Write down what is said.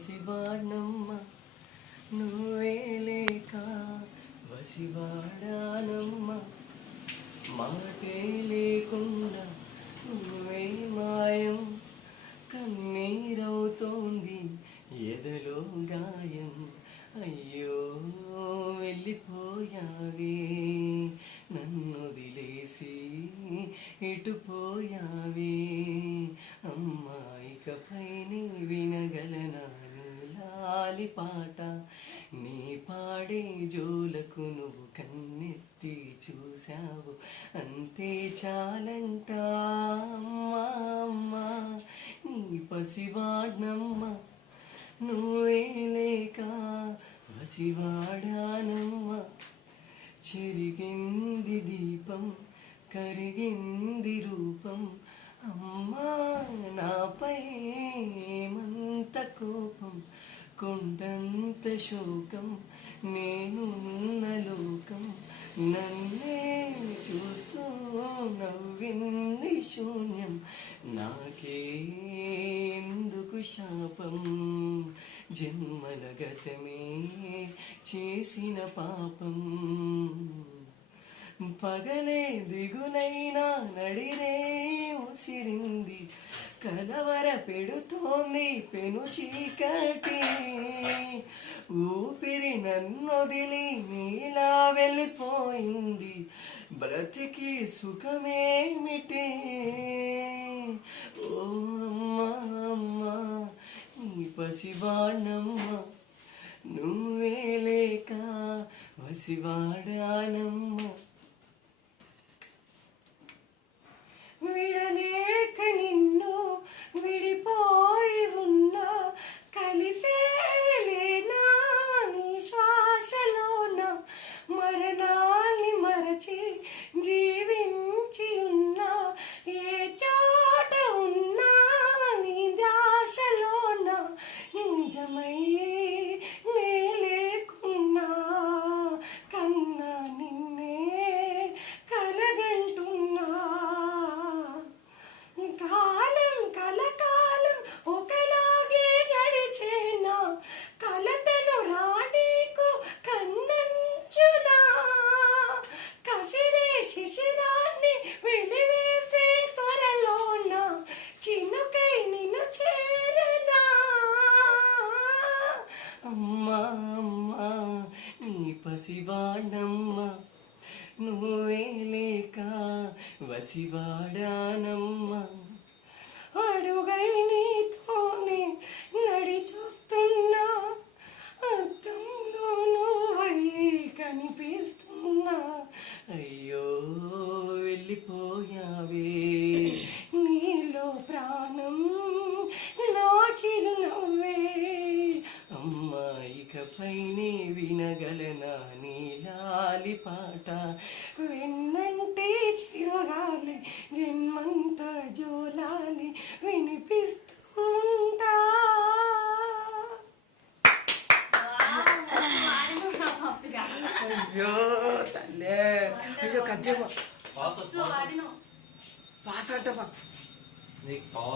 పసివాణమ్మ నువ్వే లేక వసివాడానమ్మ మాటే లేకుండా నువ్వే మాయం కన్నీరవుతోంది ఎదలో గాయం అయ్యో వెళ్ళిపోయావే నన్నొదిలేసి ఎటుపోయావే అమ్మాయికపై నీ వినగలనా లాలి పాట నీ పాడే జోలకు నువ్వు కన్నెత్తి చూశావు అంతే చాలంట అమ్మా అమ్మా నీ పసివాడ్నమ్మ నువ్వే లేక వసివాడానమ్మ చెరిగింది దీపం కరిగింది రూపం అమ్మా నాపై ఏమంత కోపం కొండంత శోకం నేనున్న లోకం నన్నే చూస్తూ నవ్వింది శూన్యం నాకే ఎందుకు శాపం జన్మల గతమే చేసిన పాపం పగలే దిగునైనా నడిరే ఉసిరింది కలవర పెడుతోంది పెను చీకటి ఊపిరి నన్నొదిలి నీలా వెళ్ళిపోయింది బ్రతికి సుఖమేమిటి ఓ అమ్మా అమ్మా నీ పసివాణమ్మ నువ్వే లేక వసివాడానమ్మ విడలేక నిన్ను విడిపోయి ఉన్నా కలిసేలేనా నీ శ్వాసలోన మరణాన్ని మరచి జీవించి ఉన్నా ఏ చోట ఉన్నా నీ దాసలోన నిజమై నే లేకున్నా కన్నా నిన్నే కలగంటున్నా కాలం కలకాలం ఒకలాగే గడిచేనా కలతను రానీకు కన్నంచునా కసిరే శిశిరాన్ని వెలివేసే త్వరలోన చినుకై నిన్ను చేరనా అమ్మా అమ్మా నీ పసివాణమ్మ నువ్వే లేక వసివాడానమ్మ అడుగై నీతోనే నడిచొస్తున్నా అద్దంలో నువ్వై కనిపిస్తున్నా అయ్యో వెళ్ళిపోయావే నీలో ప్రాణం నా చిరునవ్వే అమ్మాయికపైనే వినగలనా నీ లాలి పాట విన్నంటే చిరగాలి జన్మంత జోలాలి వినిపిస్తుంటా అయ్యో తల్లే అయ్యో కజ్జమ్మ పాస్ అంటవా